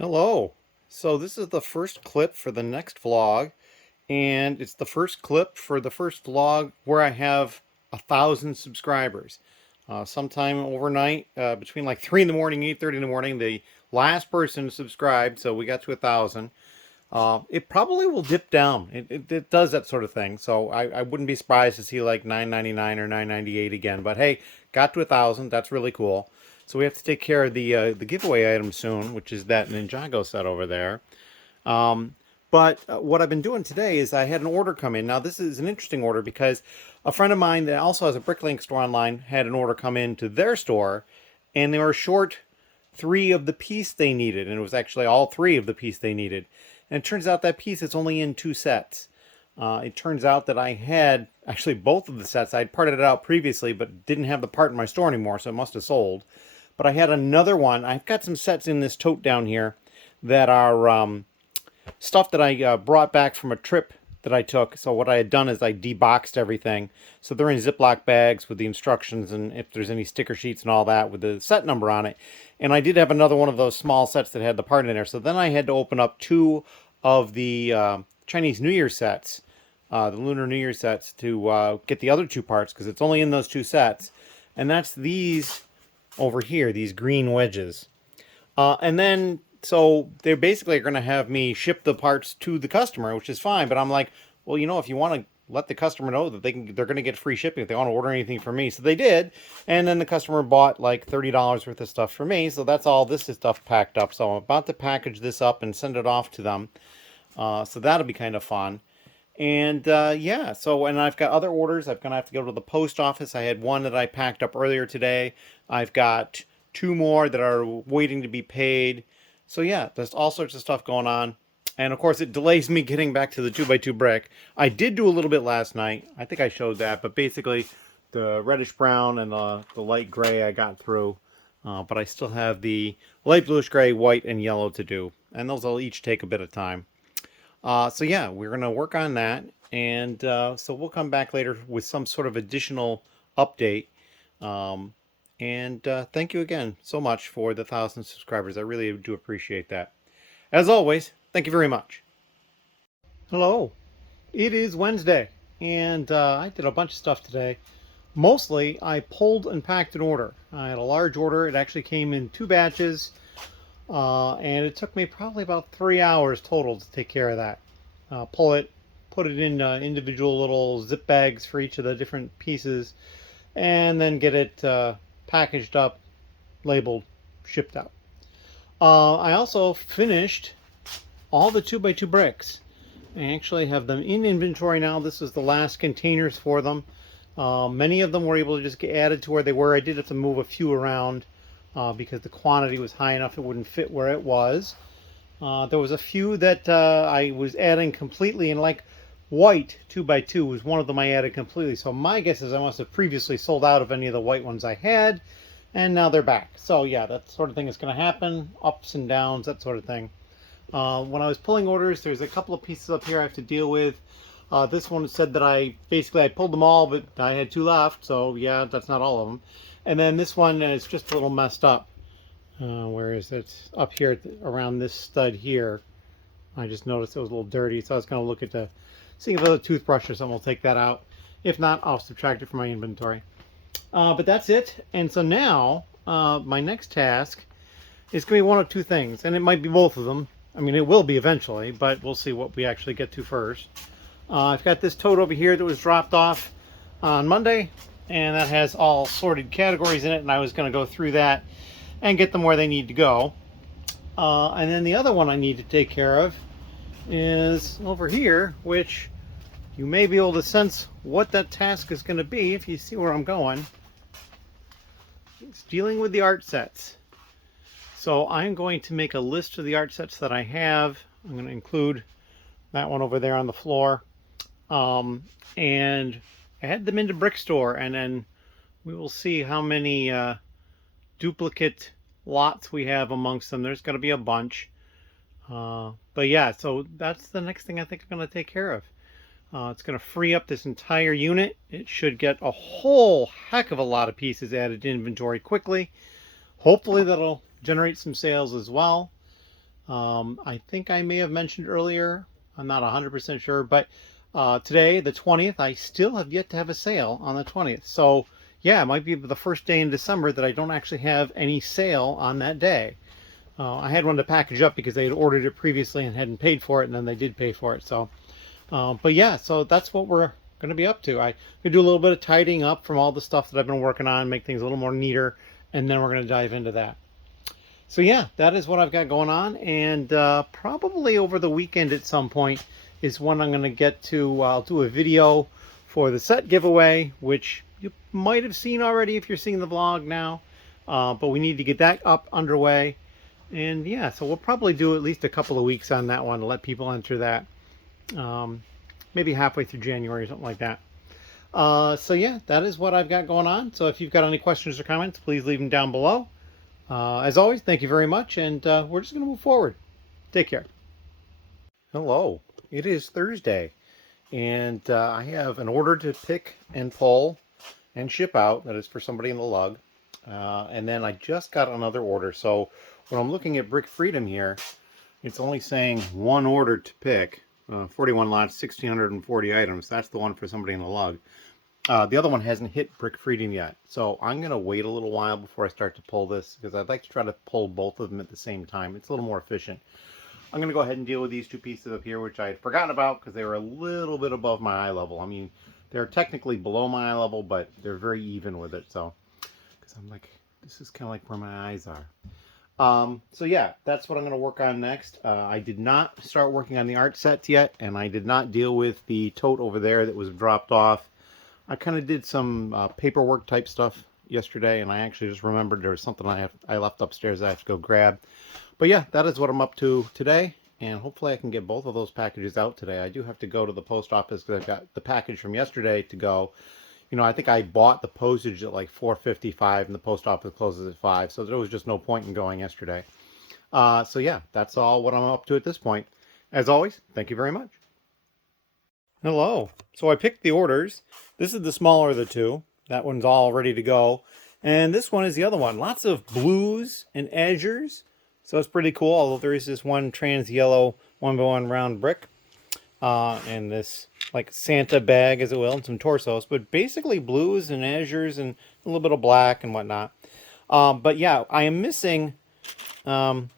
Hello. So this is the first clip for the next vlog, and it's the first clip for the first vlog where I have 1,000 subscribers. Sometime overnight, between like 3 in the morning, 8:30 in the morning, the last person subscribed, so we got to 1,000. It probably will dip down. It does that sort of thing. So I wouldn't be surprised to see like 9.99 or 9.98 again. But hey, got to 1,000. That's really cool. So we have to take care of the giveaway item soon, which is that Ninjago set over there. But what I've been doing today is I had an order come in. Now this is an interesting order because a friend of mine that also has a Bricklink store online had an order come in to their store, and they were short 3 of the piece they needed, and it was actually all 3 of the piece they needed. And it turns out that piece is only in 2 sets. It turns out that I had actually both of the sets. I'd parted it out previously, but didn't have the part in my store anymore, so it must have sold. But I had another one. I've got some sets in this tote down here that are stuff that I brought back from a trip that I took. So what I had done is I deboxed everything. So they're in Ziploc bags with the instructions and if there's any sticker sheets and all that with the set number on it. And I did have another one of those small sets that had the part in there. So then I had to open up 2 of the Chinese New Year sets, the Lunar New Year sets, to get the other 2 parts because it's only in those 2 sets. And that's these over here, these green wedges. And then, so they're basically going to have me ship the parts to the customer, which is fine. But I'm like, well, you know, if you want to let the customer know that they're going to get free shipping if they want to order anything from me. So they did. And then the customer bought like $30 worth of stuff for me. So that's all this is stuff packed up. So I'm about to package this up and send it off to them. So that'll be kind of fun. And yeah, so, and I've got other orders. I'm going to have to go to the post office. I had one that I packed up earlier today. I've got 2 more that are waiting to be paid. So yeah, there's all sorts of stuff going on. And of course, it delays me getting back to the 2x2 brick. I did do a little bit last night. I think I showed that. But basically, the reddish brown and the light gray I got through. But I still have the light bluish gray, white, and yellow to do. And those will each take a bit of time. So yeah, we're going to work on that. And so we'll come back later with some sort of additional update. And thank you again so much for the 1,000 subscribers. I really do appreciate that. As always, thank you very much. Hello. It is Wednesday, and I did a bunch of stuff today. Mostly, I pulled and packed an order. I had a large order. It actually came in 2 batches. And it took me probably about 3 hours total to take care of that. Pull it, put it in individual little zip bags for each of the different pieces, and then get it packaged up, labeled, shipped out. I also finished all the 2x2 bricks. I actually have them in inventory now. This is the last containers for them. Many of them were able to just get added to where they were. I did have to move a few around. Because the quantity was high enough it wouldn't fit where it was. There was a few that I was adding completely, and like white 2x2 was one of them I added completely. So my guess is I must have previously sold out of any of the white ones I had, and now they're back. So yeah, that sort of thing is going to happen, ups and downs, that sort of thing. When I was pulling orders, there's a couple of pieces up here I have to deal with. This one said that I pulled them all, but I had 2 left, so yeah, that's not all of them. And then this one is just a little messed up. Where is it? Up here around this stud here. I just noticed it was a little dirty, so I was going to look at see if there's a toothbrush or something will take that out. If not, I'll subtract it from my inventory. But that's it. And so now, my next task is going to be one of 2 things, and it might be both of them. I mean, it will be eventually, but we'll see what we actually get to first. I've got this tote over here that was dropped off on Monday. And that has all sorted categories in it, and I was going to go through that and get them where they need to go. And then the other one I need to take care of is over here, which you may be able to sense what that task is going to be if you see where I'm going. It's dealing with the art sets. So I'm going to make a list of the art sets that I have. I'm going to include that one over there on the floor. And I had them into Brick Store, and then we will see how many duplicate lots we have amongst them. There's going to be a bunch. But yeah, so that's the next thing I think I'm going to take care of. It's going to free up this entire unit. It should get a whole heck of a lot of pieces added to inventory quickly. Hopefully that'll generate some sales as well. I think I may have mentioned earlier, I'm not 100% sure, but today, the 20th, I still have yet to have a sale on the 20th. So yeah, it might be the first day in December that I don't actually have any sale on that day. I had one to package up because they had ordered it previously and hadn't paid for it, and then they did pay for it. So, but yeah, so that's what we're going to be up to. I'm going to do a little bit of tidying up from all the stuff that I've been working on, make things a little more neater, and then we're going to dive into that. So yeah, that is what I've got going on, and probably over the weekend at some point is when I'm going to get to, I'll do a video for the set giveaway, which you might have seen already if you're seeing the vlog now, but we need to get that up underway. And yeah, so we'll probably do at least a couple of weeks on that one to let people enter that, maybe halfway through January or something like that. So yeah, that is what I've got going on. So if you've got any questions or comments, please leave them down below. As always, thank you very much, and we're just going to move forward. Take care. Hello, it is Thursday, and I have an order to pick and pull and ship out that is for somebody in the lug. And then I just got another order. So when I'm looking at Brick Freedom here, it's only saying one order to pick, 41 lots, 1,640 items. That's the one for somebody in the lug. The other one hasn't hit Brick Freedom yet. So I'm going to wait a little while before I start to pull this, because I'd like to try to pull both of them at the same time. It's a little more efficient. I'm going to go ahead and deal with these two pieces up here, which I had forgotten about because they were a little bit above my eye level. I mean, they're technically below my eye level, but they're very even with it. So, because I'm like, this is kind of like where my eyes are. So yeah, that's what I'm going to work on next. I did not start working on the art sets yet, and I did not deal with the tote over there that was dropped off. I kind of did some paperwork type stuff yesterday, and I actually just remembered there was something I left upstairs I have to go grab. But yeah, that is what I'm up to today, and hopefully I can get both of those packages out today. I do have to go to the post office because I've got the package from yesterday to go. You know, I think I bought the postage at like 4:55 and the post office closes at 5, so there was just no point in going yesterday. So yeah, that's all what I'm up to at this point. As always, thank you very much. Hello. So I picked the orders. This is the smaller of the two. That one's all ready to go. And this one is the other one. Lots of blues and azures. So it's pretty cool, although there is this one trans yellow 1x1 round brick. And this like Santa bag, as it will, and some torsos. But basically blues and azures and a little bit of black and whatnot. But yeah, I am missing 12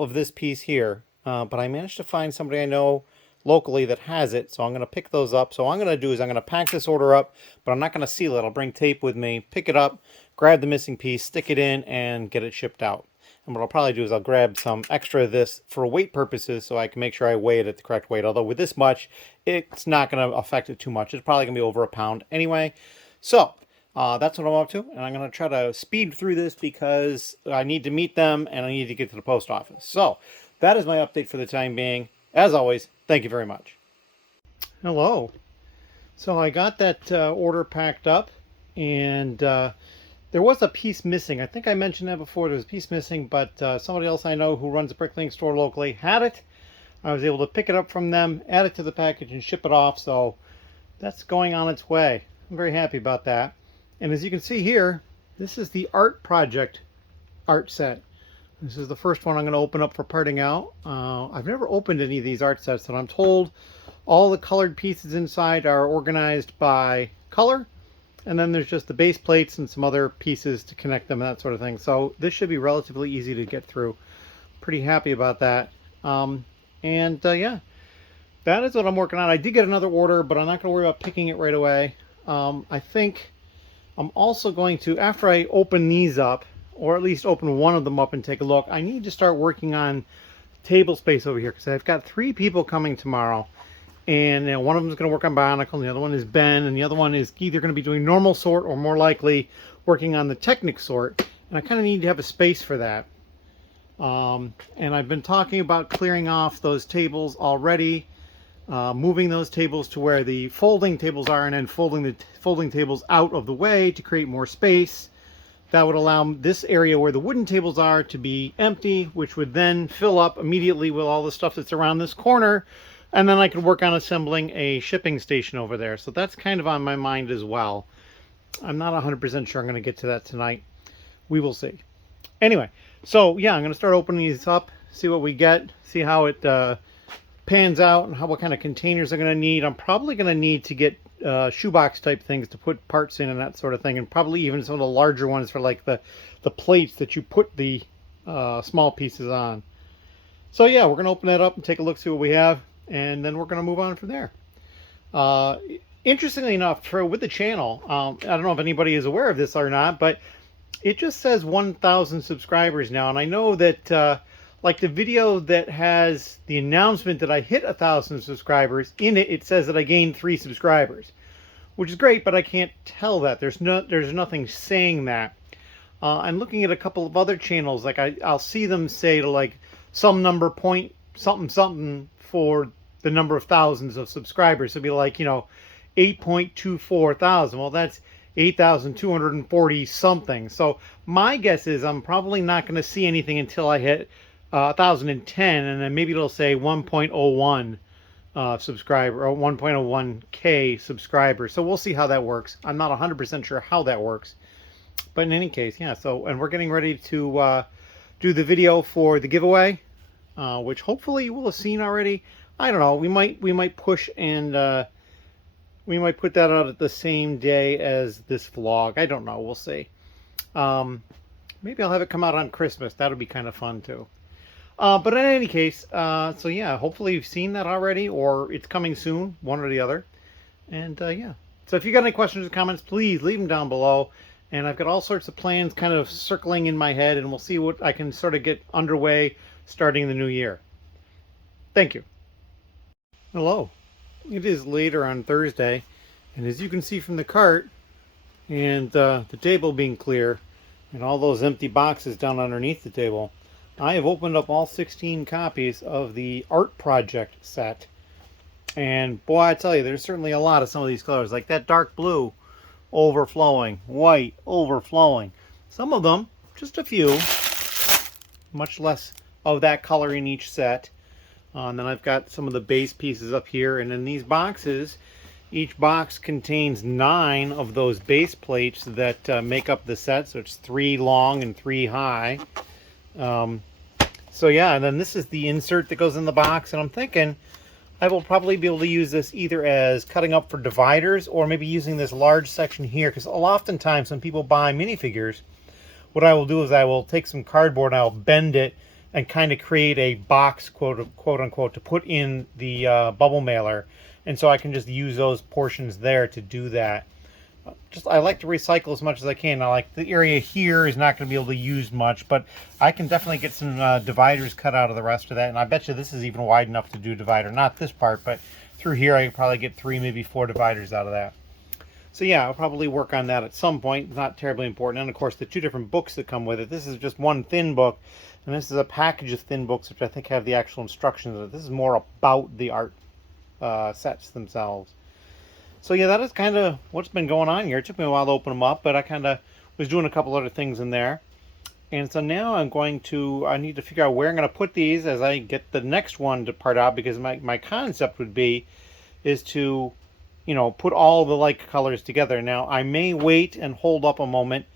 of this piece here. But I managed to find somebody I know locally that has it, so I'm going to pick those up. So what I'm going to do is I'm going to pack this order up, but I'm not going to seal it. I'll bring tape with me, pick it up, grab the missing piece, stick it in, and get it shipped out. And what I'll probably do is I'll grab some extra of this for weight purposes so I can make sure I weigh it at the correct weight. Although with this much, it's not going to affect it too much. It's probably going to be over a pound anyway. So that's what I'm up to, and I'm going to try to speed through this because I need to meet them and I need to get to the post office. So that is my update for the time being. As always, thank you very much. Hello. So I got that order packed up, and there was a piece missing. I think I mentioned that before. There was a piece missing, but somebody else I know who runs a Bricklink store locally had it. I was able to pick it up from them, add it to the package, and ship it off. So that's going on its way. I'm very happy about that. And as you can see here, this is the art project art set. This is the first one I'm going to open up for parting out. I've never opened any of these art sets, and I'm told all the colored pieces inside are organized by color, and then there's just the base plates and some other pieces to connect them and that sort of thing. So this should be relatively easy to get through. Pretty happy about that. Yeah, that is what I'm working on. I did get another order, but I'm not going to worry about picking it right away. I think I'm also going to, after I open these up, or at least open one of them up and take a look, I need to start working on table space over here because I've got 3 people coming tomorrow, and you know, one of them is going to work on Bionicle, and the other one is Ben, and the other one is either going to be doing normal sort or more likely working on the Technic sort, and I kind of need to have a space for that. And I've been talking about clearing off those tables already, moving those tables to where the folding tables are, and then folding the folding tables out of the way to create more space. That would allow this area where the wooden tables are to be empty, which would then fill up immediately with all the stuff that's around this corner. And then I could work on assembling a shipping station over there. So that's kind of on my mind as well. I'm not 100% sure I'm going to get to that tonight. We will see. Anyway, so yeah, I'm going to start opening these up, see what we get, see how it pans out, and what kind of containers I'm going to need. I'm probably going to need to get shoebox type things to put parts in and that sort of thing, and probably even some of the larger ones for like the plates that you put the small pieces on. So yeah, we're going to open that up and take a look, see what we have, and then we're going to move on from there. Interestingly enough, with the channel, I don't know if anybody is aware of this or not, but it just says 1,000 subscribers now, and I know that like the video that has the announcement that I hit 1,000 subscribers, in it, it says that I gained 3 subscribers, which is great, but I can't tell that. There's nothing saying that. I'm looking at a couple of other channels, like I'll see them say to like some number point something something for the number of thousands of subscribers. It'd be like, you know, 8.24 thousand. Well, that's 8,240 something. So my guess is I'm probably not going to see anything until I hit 1,010, and then maybe it'll say 1.01 subscriber, or 1.01k subscribers. So we'll see how that works. I'm not 100% sure how that works, but in any case, yeah. So, and we're getting ready to do the video for the giveaway, which hopefully you will have seen already. I don't know. We might push and we might put that out at the same day as this vlog. I don't know. We'll see. Maybe I'll have it come out on Christmas. That'll be kind of fun too. But in any case, so yeah, hopefully you've seen that already, or it's coming soon, one or the other. And yeah. So if you got any questions or comments, please leave them down below. And I've got all sorts of plans kind of circling in my head, and we'll see what I can sort of get underway starting the new year. Thank you. Hello. It is later on Thursday, and as you can see from the cart and the table being clear and all those empty boxes down underneath the table, I have opened up all 16 copies of the art project set. And boy, I tell you, there's certainly a lot of some of these colors, like that dark blue overflowing, white overflowing. Some of them, just a few, much less of that color in each set. And then I've got some of the base pieces up here, and in these boxes, each box contains 9 of those base plates that make up the set. So it's 3 long and 3 high. So yeah, and then this is the insert that goes in the box, and I'm thinking I will probably be able to use this either as cutting up for dividers, or maybe using this large section here, because oftentimes when people buy minifigures, what I will do is I will take some cardboard and I'll bend it and kind of create a box, quote unquote, to put in the bubble mailer. And so I can just use those portions there to do that. I like to recycle as much as I can. I like the area here is not going to be able to use much, but I can definitely get some dividers cut out of the rest of that. And I bet you this is even wide enough to do divider. Not this part, but through here I could probably get 3, maybe 4 dividers out of that. So yeah, I'll probably work on that at some point. It's not terribly important. And of course the 2 different books that come with it. This is just one thin book, and this is a package of thin books which I think have the actual instructions. This is more about the art sets themselves. So yeah, that is kind of what's been going on here. It took me a while to open them up, but I kind of was doing a couple other things in there. And so now I need to figure out where I'm going to put these as I get the next one to part out, because my concept would be is to, you know, put all the like colors together. Now I may wait and hold up a moment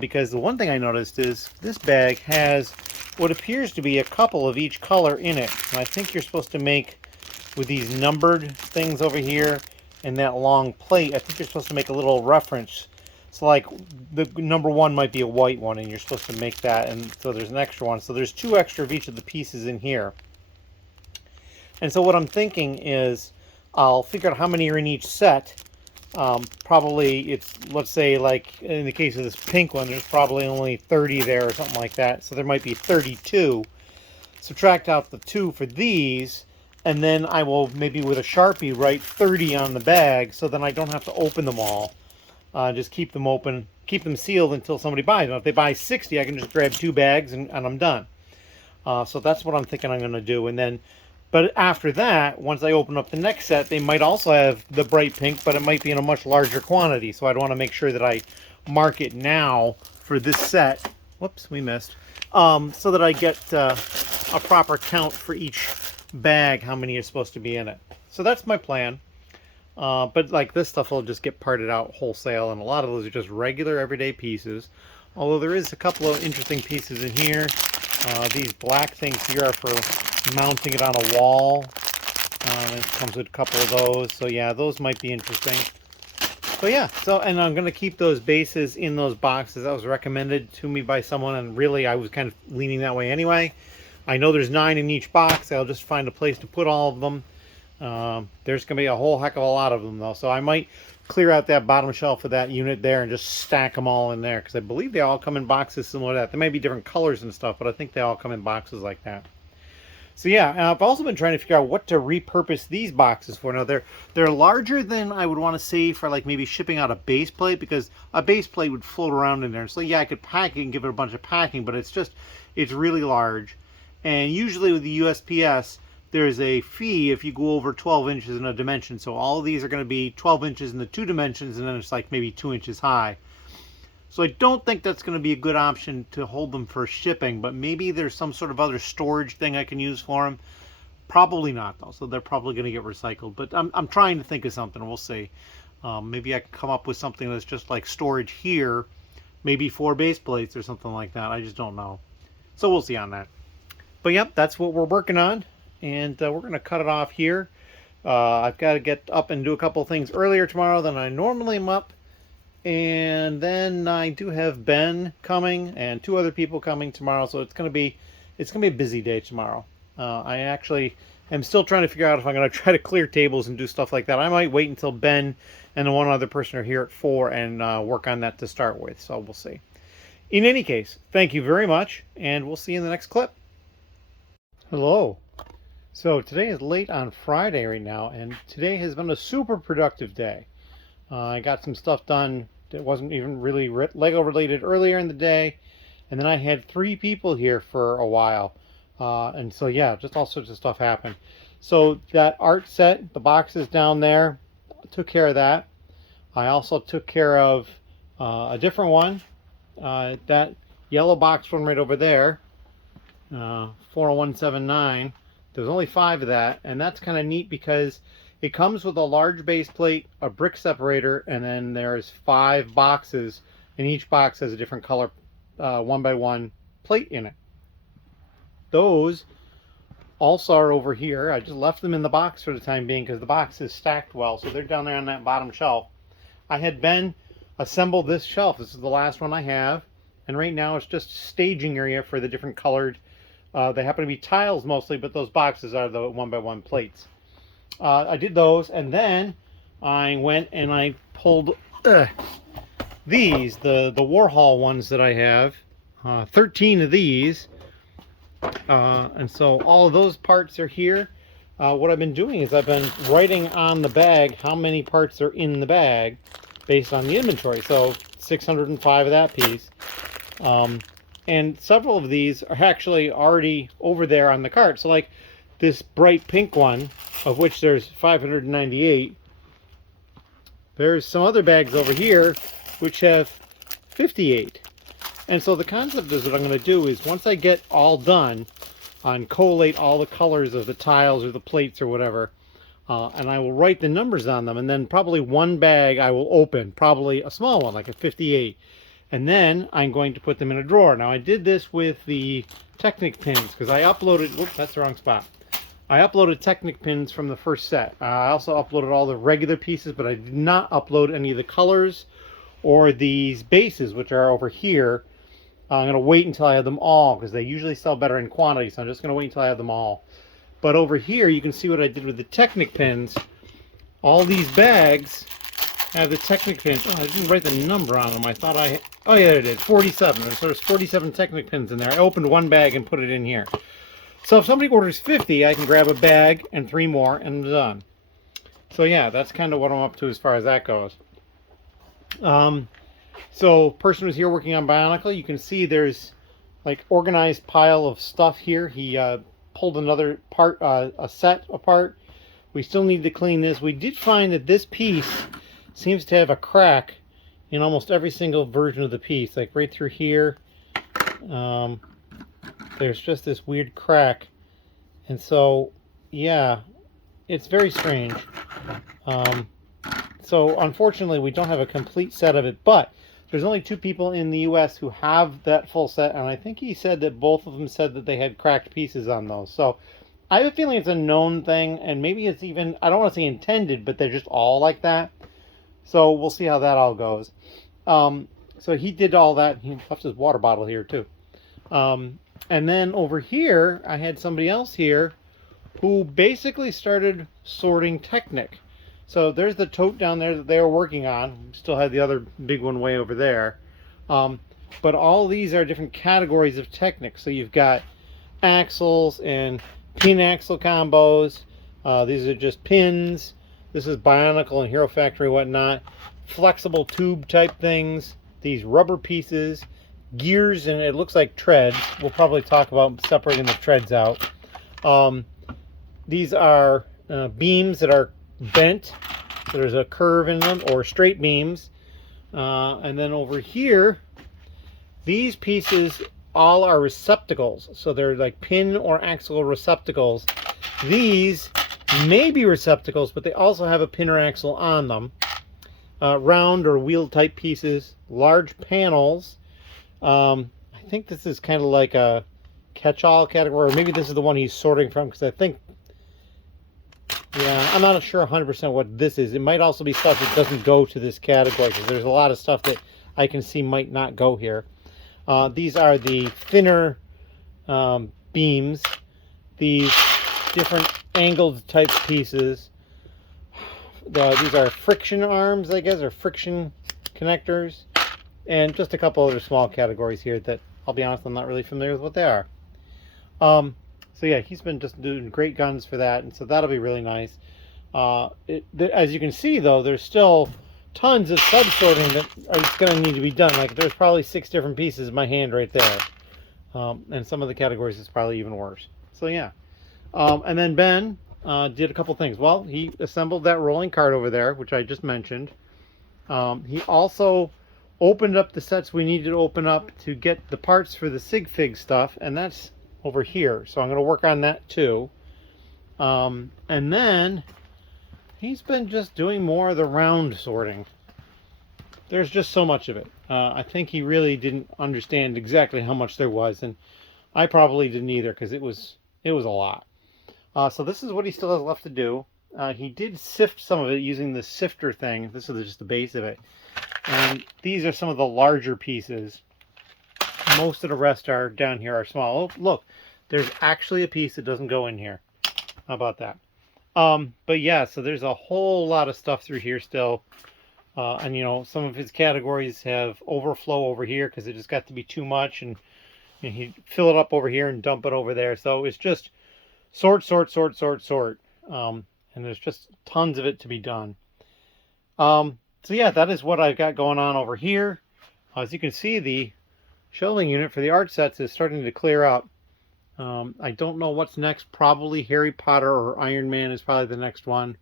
because the one thing I noticed is this bag has what appears to be a couple of each color in it. And I think you're supposed to make, with these numbered things over here and that long plate, I think you're supposed to make a little reference. So like the number 1 might be a white one, and you're supposed to make that, and so there's an extra one. So there's 2 extra of each of the pieces in here. And so what I'm thinking is I'll figure out how many are in each set. Probably it's, let's say like in the case of this pink one, there's probably only 30 there or something like that. So there might be 32. Subtract out the 2 for these, and then I will maybe with a Sharpie write 30 on the bag, so then I don't have to open them all. Just keep them open, keep them sealed until somebody buys them. If they buy 60, I can just grab 2 bags and I'm done. So that's what I'm thinking I'm going to do. And then, but after that, once I open up the next set, they might also have the bright pink, but it might be in a much larger quantity. So I'd want to make sure that I mark it now for this set. Whoops, we missed. So that I get a proper count for each bag, how many are supposed to be in it. So that's my plan. But like this stuff will just get parted out wholesale, and a lot of those are just regular everyday pieces. Although there is a couple of interesting pieces in here. These black things here are for mounting it on a wall. It comes with a couple of those. So yeah, those might be interesting. But yeah, so, and I'm going to keep those bases in those boxes. That was recommended to me by someone, and really I was kind of leaning that way anyway. I know there's 9 in each box. I'll just find a place to put all of them. There's going to be a whole heck of a lot of them, though. So I might clear out that bottom shelf of that unit there and just stack them all in there, because I believe they all come in boxes similar to that. They may be different colors and stuff, but I think they all come in boxes like that. So yeah, I've also been trying to figure out what to repurpose these boxes for. Now they're larger than I would want to see for like maybe shipping out a base plate, because a base plate would float around in there. So yeah, I could pack it and give it a bunch of packing, but it's really large. And usually with the USPS, there's a fee if you go over 12 inches in a dimension. So all of these are going to be 12 inches in the 2 dimensions, and then it's like maybe 2 inches high. So I don't think that's going to be a good option to hold them for shipping, but maybe there's some sort of other storage thing I can use for them. Probably not, though, so they're probably going to get recycled. But I'm trying to think of something. We'll see. Maybe I can come up with something that's just like storage here, maybe 4 base plates or something like that. I just don't know. So we'll see on that. But yep, that's what we're working on, and we're going to cut it off here. I've got to get up and do a couple things earlier tomorrow than I normally am up. And then I do have Ben coming and 2 other people coming tomorrow, so it's gonna be a busy day tomorrow. I actually am still trying to figure out if I'm gonna try to clear tables and do stuff like that. I might wait until Ben and the one other person are here at 4 and work on that to start with. So we'll see. In any case, thank you very much, and we'll see you in the next clip. Hello. So today is late on Friday right now, and today has been a super productive day. I got some stuff done that wasn't even really Lego related earlier in the day, and then I had 3 people here for a while, and so yeah, just all sorts of stuff happened. So that art set, the boxes down there, took care of that. I also took care of a different one, that yellow box one right over there, 40179. There's only 5 of that, and that's kind of neat because it comes with a large base plate, a brick separator, and then there's 5 boxes, and each box has a different color 1x1 plate in it. Those also are over here. I just left them in the box for the time being because the box is stacked well, so they're down there on that bottom shelf. I had Ben assemble this shelf. This is the last one I have, and right now it's just a staging area for the different colored, they happen to be tiles mostly, but those boxes are the 1x1 plates. I did those, and then I went and I pulled these, the Warhol ones that I have, 13 of these, and so all of those parts are here. What I've been doing is I've been writing on the bag how many parts are in the bag based on the inventory. So 605 of that piece, and several of these are actually already over there on the cart. So like this bright pink one, of which there's 598. There's some other bags over here which have 58. And so the concept is what I'm going to do is once I get all done on collate all the colors of the tiles or the plates or whatever, and I will write the numbers on them, and then probably one bag I will open, probably a small one like a 58, and then I'm going to put them in a drawer. Now I did this with the Technic pins because I uploaded, whoops, that's the wrong spot. I uploaded Technic pins from the first set. I also uploaded all the regular pieces, but I did not upload any of the colors or these bases, which are over here. I'm going to wait until I have them all because they usually sell better in quantity, so I'm just going to wait until I have them all. But over here, you can see what I did with the Technic pins. All these bags have the Technic pins. Oh, I didn't write the number on them. I thought I... Oh, yeah, it is. 47. So there's 47 Technic pins in there. I opened one bag and put it in here. So if somebody orders 50, I can grab a bag and 3 more and I'm done. So yeah, that's kind of what I'm up to as far as that goes. So person was here working on Bionicle. You can see there's like organized pile of stuff here. He pulled another part, a set apart. We still need to clean this. We did find that this piece seems to have a crack in almost every single version of the piece. Like right through here. There's just this weird crack, and so yeah, it's very strange. So unfortunately we don't have a complete set of it, but there's only 2 people in the US who have that full set, and I think he said that both of them said that they had cracked pieces on those. So I have a feeling it's a known thing, and maybe it's even, I don't want to say intended, but they're just all like that. So we'll see how that all goes. So he did all that. He left his water bottle here too. And then over here, I had somebody else here who basically started sorting Technic. So there's the tote down there that they were working on. Still had the other big one way over there. But all these are different categories of Technic. So you've got axles and pin axle combos. These are just pins. This is Bionicle and Hero Factory, whatnot. Flexible tube type things. These rubber pieces. Gears, and it looks like treads. We'll probably talk about separating the treads out. These are beams that are bent. So there's a curve in them, or straight beams. And then over here, these pieces all are receptacles. So they're like pin or axle receptacles. These may be receptacles, but they also have a pin or axle on them. Round or wheel type pieces. Large panels. I think this is kind of like a catch-all category, or maybe this is the one he's sorting from, because I think, yeah, I'm not sure 100% what this is. It might also be stuff that doesn't go to this category, because there's a lot of stuff that I can see might not go here. These are the thinner beams, these different angled type pieces. These are friction arms, I guess, or friction connectors. And just a couple other small categories here that, I'll be honest, I'm not really familiar with what they are. So yeah, he's been just doing great guns for that, and so that'll be really nice. As you can see, though, there's still tons of sub-sorting that are going to need to be done. Like, there's probably 6 different pieces in my hand right there. And some of the categories is probably even worse. So yeah. And then Ben did a couple things. Well, he assembled that rolling cart over there, which I just mentioned. He also opened up the sets we needed to open up to get the parts for the sig fig stuff, and that's over here. So I'm going to work on that too. And then he's been just doing more of the round sorting. There's just so much of it. I think he really didn't understand exactly how much there was, and I probably didn't either, because it was a lot. So this is what he still has left to do. He did sift some of it using the sifter thing. This is just the base of it. And these are some of the larger pieces. Most of the rest are down here are small. Oh, look, there's actually a piece that doesn't go in here. How about that? But yeah, so there's a whole lot of stuff through here still. And, you know, some of his categories have overflow over here because it just got to be too much. And he'd fill it up over here and dump it over there. So it's just sort. And there's just tons of it to be done. So yeah, that is what I've got going on over here. As you can see, the shelving unit for the art sets is starting to clear up. I don't know what's next. Probably Harry Potter or Iron Man is probably the next one.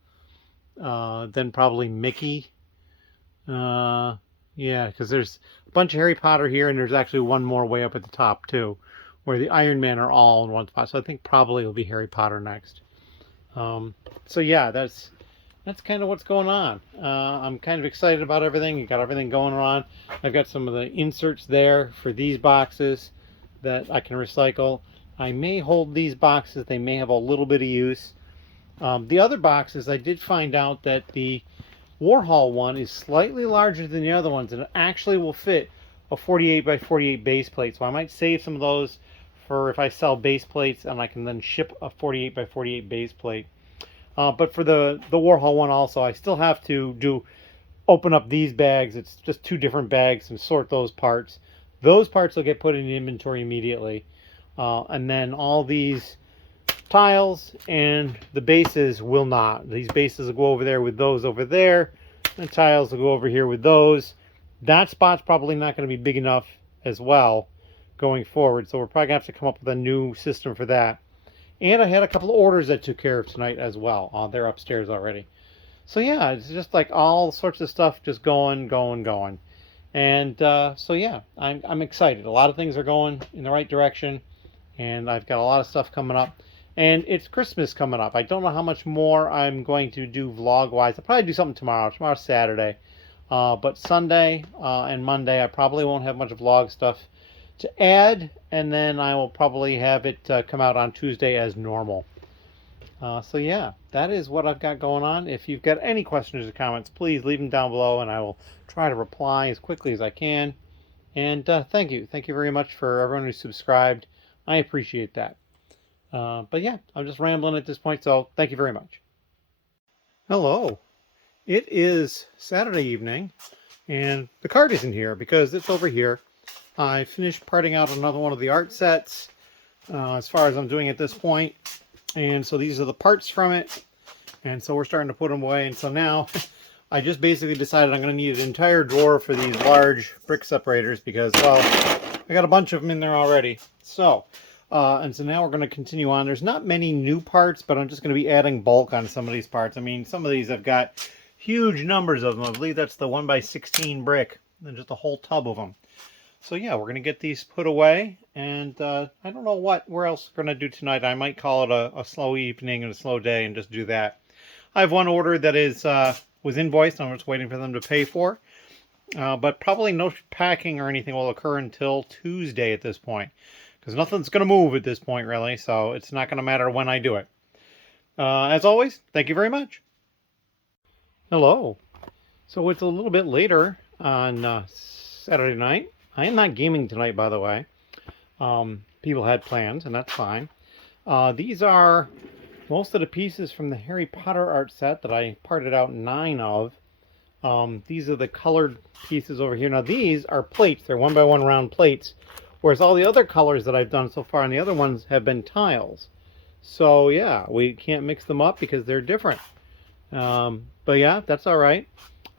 Then probably Mickey. Yeah, because there's a bunch of Harry Potter here, and there's actually one more way up at the top too, where the Iron Man are all in one spot. So I think probably it'll be Harry Potter next. So yeah, that's kind of what's going on. I'm kind of excited about everything. You got everything going on. I've got some of the inserts there for these boxes that I can recycle. I may hold these boxes. They may have a little bit of use. The other boxes, I did find out that the Warhol one is slightly larger than the other ones, and it actually will fit a 48 by 48 base plate. So I might save some of those for if I sell base plates, and I can then ship a 48 by 48 base plate. But for the Warhol one also, I still have to open up these bags. It's just 2 different bags, and sort those parts. Those parts will get put in inventory immediately. And then all these tiles and the bases will not. These bases will go over there with those over there. And tiles will go over here with those. That spot's probably not going to be big enough as well going forward. So we're probably going to have to come up with a new system for that. And I had a couple of orders I took care of tonight as well. They're upstairs already. So yeah, it's just like all sorts of stuff just going. And so yeah, I'm excited. A lot of things are going in the right direction. And I've got a lot of stuff coming up. And it's Christmas coming up. I don't know how much more I'm going to do vlog-wise. I'll probably do something tomorrow. Tomorrow's Saturday. But Sunday and Monday I probably won't have much vlog stuff to add, and then I will probably have it come out on Tuesday as normal. So yeah, that is what I've got going on. If you've got any questions or comments, please leave them down below and I will try to reply as quickly as I can. And thank you. Thank you very much for everyone who subscribed. I appreciate that. But yeah, I'm just rambling at this point, so thank you very much. Hello. It is Saturday evening, and the card isn't here because it's over here. I finished parting out another one of the art sets as far as I'm doing at this point. And so these are the parts from it. And so we're starting to put them away. And so now I just basically decided I'm going to need an entire drawer for these large brick separators because, well, I got a bunch of them in there already. So, and so now we're going to continue on. There's not many new parts, but I'm just going to be adding bulk on some of these parts. I mean, some of these I've got huge numbers of them. I believe that's the 1x16 brick and just a whole tub of them. So yeah, we're going to get these put away, and I don't know where else we're going to do tonight. I might call it a slow evening and a slow day and just do that. I have one order that is was invoiced. I'm just waiting for them to pay for. But probably no packing or anything will occur until Tuesday at this point, because nothing's going to move at this point, really, so it's not going to matter when I do it. As always, thank you very much. Hello. So it's a little bit later on Saturday night. I am not gaming tonight, by the way. People had plans, and that's fine. These are most of the pieces from the Harry Potter art set that I parted out 9 of. These are the colored pieces over here. Now, these are plates. They're 1x1 round plates, whereas all the other colors that I've done so far and the other ones have been tiles. So, yeah, we can't mix them up because they're different. But, yeah, that's all right.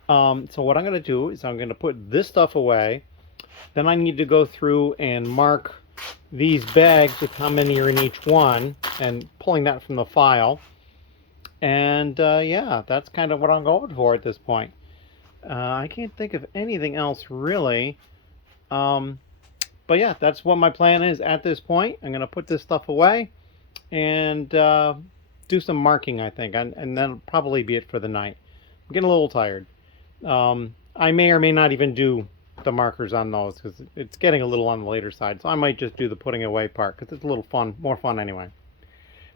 So what I'm going to do is I'm going to put this stuff away. Then I need to go through and mark these bags with how many are in each one, and pulling that from the file. And yeah, that's kind of what I'm going for at this point. I can't think of anything else really. But yeah, that's what my plan is at this point. I'm going to put this stuff away and do some marking, I think, and that'll probably be it for the night. I'm getting a little tired. I may or may not even do the markers on those because it's getting a little on the later side, so I might just do the putting away part because it's a little fun, more fun anyway.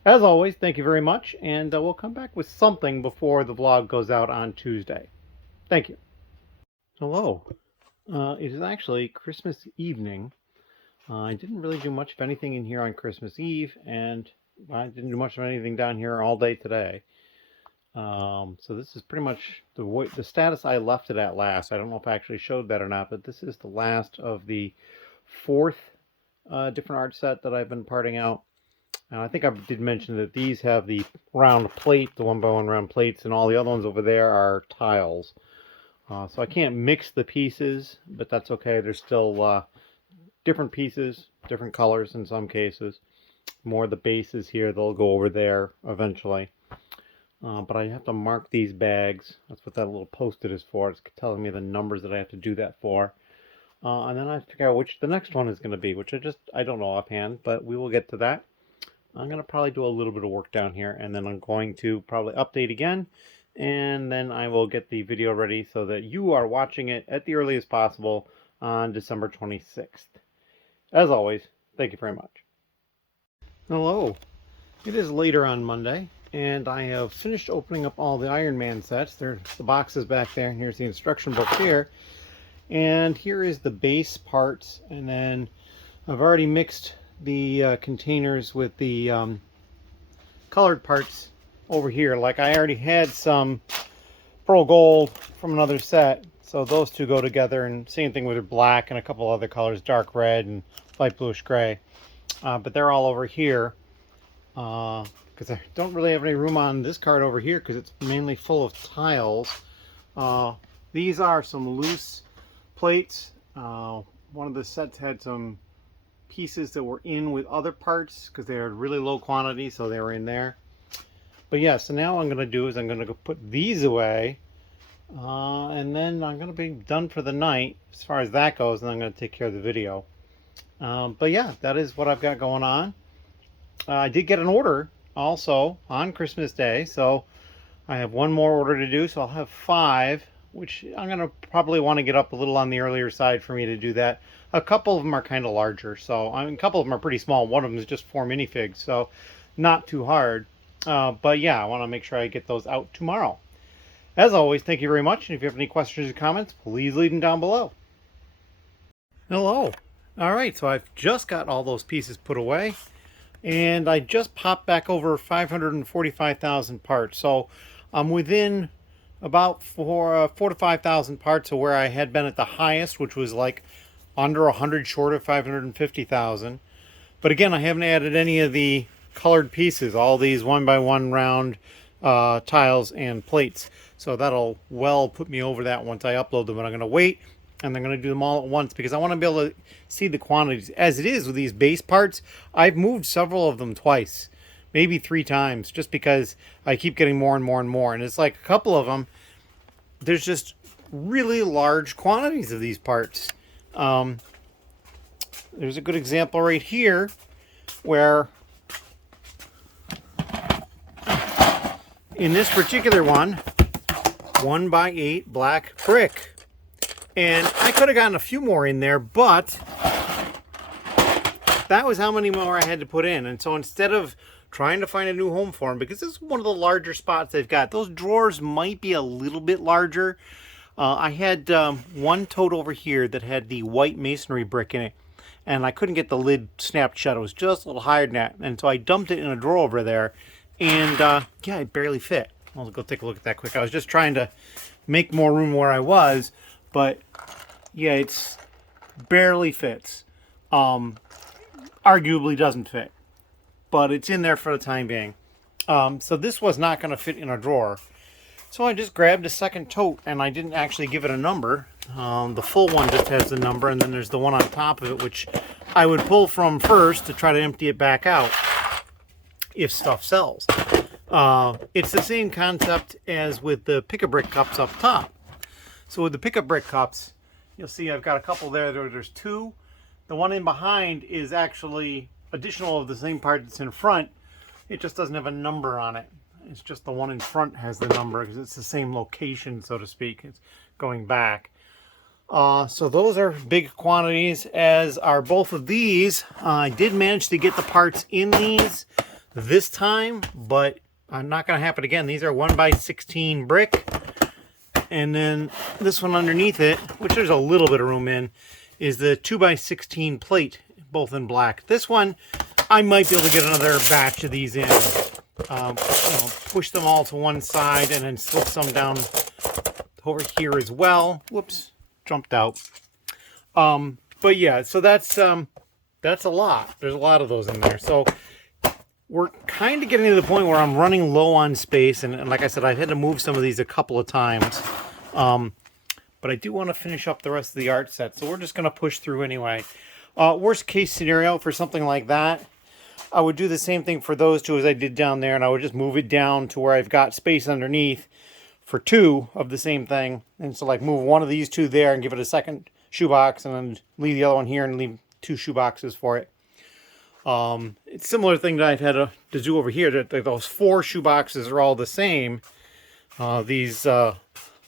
As always, thank you very much, and we'll come back with something before the vlog goes out on Tuesday. Thank you. Hello. It is actually Christmas evening. I didn't really do much of anything in here on Christmas Eve, and I didn't do much of anything down here all day today. So this is pretty much the status I left it at last. I don't know if I actually showed that or not, but this is the last of the 4th different art set that I've been parting out. And I think I did mention that these have the round plate, the 1x1 round plates, and all the other ones over there are tiles. So I can't mix the pieces, but that's okay. There's still different pieces, different colors in some cases. More of the bases here, they'll go over there eventually. But I have to mark these bags. That's what that little post-it is for. It's telling me the numbers that I have to do that for. And then I have to figure out which the next one is going to be, which I don't know offhand, but we will get to that. I'm going to probably do a little bit of work down here, and then I'm going to probably update again, and then I will get the video ready so that you are watching it at the earliest possible on December 26th. As always, thank you very much. Hello. It is later on Monday, and I have finished opening up all the Iron Man sets. There's the boxes back there, and here's the instruction book here. And here is the base parts, and then I've already mixed the containers with the colored parts over here. Like I already had some pearl gold from another set, so those two go together, and same thing with black and a couple other colors, dark red and light bluish gray. But they're all over here. Because I don't really have any room on this card over here because it's mainly full of tiles. These are some loose plates. One of the sets had some pieces that were in with other parts because they are really low quantity, so they were in there. But yeah, so now what I'm going to do is I'm going to go put these away, and then I'm going to be done for the night as far as that goes, and I'm going to take care of the video. But yeah, that is what I've got going on. I did get an order also on Christmas Day, so I have one more order to do, so I'll have 5 which I'm going to probably want to get up a little on the earlier side for me to do that. A couple of them are kind of larger, so I mean, a couple of them are pretty small. One of them is just 4 minifigs, so not too hard. But yeah, I want to make sure I get those out tomorrow. As always, thank you very much, and if you have any questions or comments, please leave them down below. Hello. All right, so I've just got all those pieces put away, and I just popped back over 545,000 parts. So I'm within about 4 to 5,000 parts of where I had been at the highest, which was like under 100 short of 550,000. But again, I haven't added any of the colored pieces, all these 1x1 round tiles and plates. So that'll well put me over that once I upload them. And I'm going to wait, and I'm going to do them all at once because I want to be able to see the quantities. As it is with these base parts, I've moved several of them twice, maybe 3 times, just because I keep getting more and more and more. And it's like a couple of them, there's just really large quantities of these parts. There's a good example right here where in this particular one, 1x8 black brick. And I could have gotten a few more in there, but that was how many more I had to put in. And so instead of trying to find a new home for them, because this is one of the larger spots they've got, those drawers might be a little bit larger. I had one tote over here that had the white masonry brick in it, and I couldn't get the lid snapped shut. It was just a little higher than that. And so I dumped it in a drawer over there, and yeah, it barely fit. I'll go take a look at that quick. I was just trying to make more room where I was, but yeah, it's barely fits. Arguably doesn't fit, but it's in there for the time being. So this was not going to fit in a drawer. So I just grabbed a second tote, and I didn't actually give it a number. The full one just has the number, and then there's the one on top of it, which I would pull from first to try to empty it back out if stuff sells. It's the same concept as with the pick-a-brick cups up top. So with the pick-a-brick cups, you'll see I've got a couple there. There's 2. The one in behind is actually additional of the same part that's in front. It just doesn't have a number on it. It's just the one in front has the number because it's the same location, so to speak. It's going back. So those are big quantities, as are both of these. I did manage to get the parts in these this time, but I'm not going to happen again. These are 1x16 brick. And then this one underneath it, which there's a little bit of room in, is the 2x16 plate, both in black. This one, I might be able to get another batch of these in. Push them all to one side and then slip some down over here as well. Whoops, jumped out. But yeah, so that's a lot. There's a lot of those in there. So we're kind of getting to the point where I'm running low on space, and like I said, I've had to move some of these a couple of times. But I do want to finish up the rest of the art set, so we're just going to push through anyway. Worst case scenario for something like that, I would do the same thing for those 2 as I did down there, and I would just move it down to where I've got space underneath for 2 of the same thing. And so like move one of these 2 there and give it a second shoebox, and then leave the other one here and leave 2 shoeboxes for it. It's a similar thing that I've had to do over here. That those 4 shoeboxes are all the same. These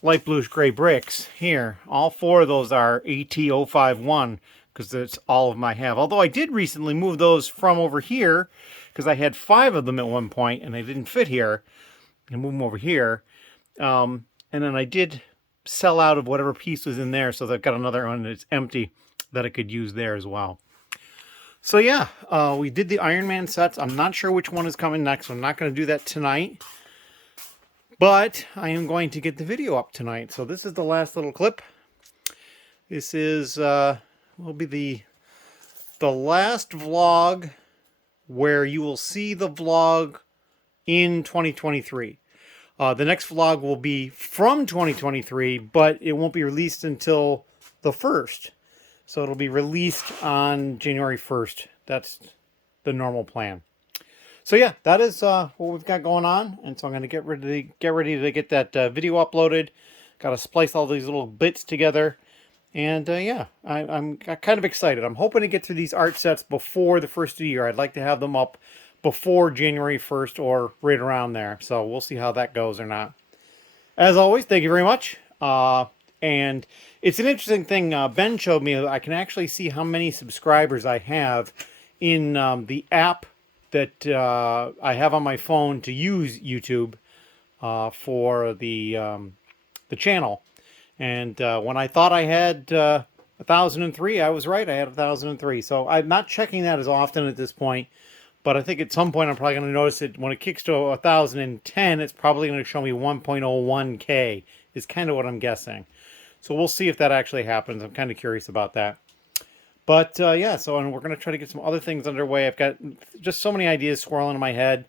light bluish gray bricks here, all 4 of those are AT051 because that's all of them I have. Although I did recently move those from over here because I had 5 of them at one point and they didn't fit here. And move them over here. And then I did sell out of whatever piece was in there, so I've got another one that's empty that I could use there as well. So yeah, we did the Iron Man sets. I'm not sure which one is coming next. So I'm not going to do that tonight. But I am going to get the video up tonight. So this is the last little clip. This is will be the last vlog where you will see the vlog in 2023. The next vlog will be from 2023, but it won't be released until the 1st. So it'll be released on January 1st. That's the normal plan. So yeah, that is what we've got going on. And so I'm going to get ready to get that video uploaded. Got to splice all these little bits together. And yeah, I'm kind of excited. I'm hoping to get through these art sets before the first of the year. I'd like to have them up before January 1st or right around there. So we'll see how that goes or not. As always, thank you very much. And it's an interesting thing. Ben showed me I can actually see how many subscribers I have in the app that I have on my phone to use YouTube for the channel. And when I thought I had 1,003, I was right. I had 1,003. So I'm not checking that as often at this point. But I think at some point I'm probably going to notice it when it kicks to 1,010. It's probably going to show me 1.01K. Is kind of what I'm guessing. So we'll see if that actually happens. I'm kind of curious about that. But yeah, and we're going to try to get some other things underway. I've got just so many ideas swirling in my head.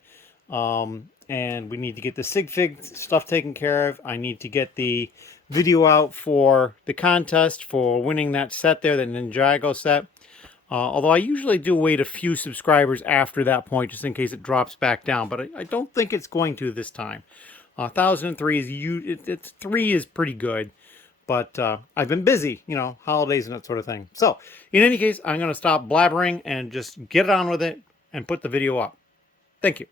And we need to get the sig fig stuff taken care of. I need to get the video out for the contest for winning that set there, the Ninjago set. Although I usually do wait a few subscribers after that point, just in case it drops back down. But I don't think it's going to this time. 1,003 is 3 is pretty good. But I've been busy, holidays and that sort of thing. So in any case, I'm going to stop blabbering and just get on with it and put the video up. Thank you.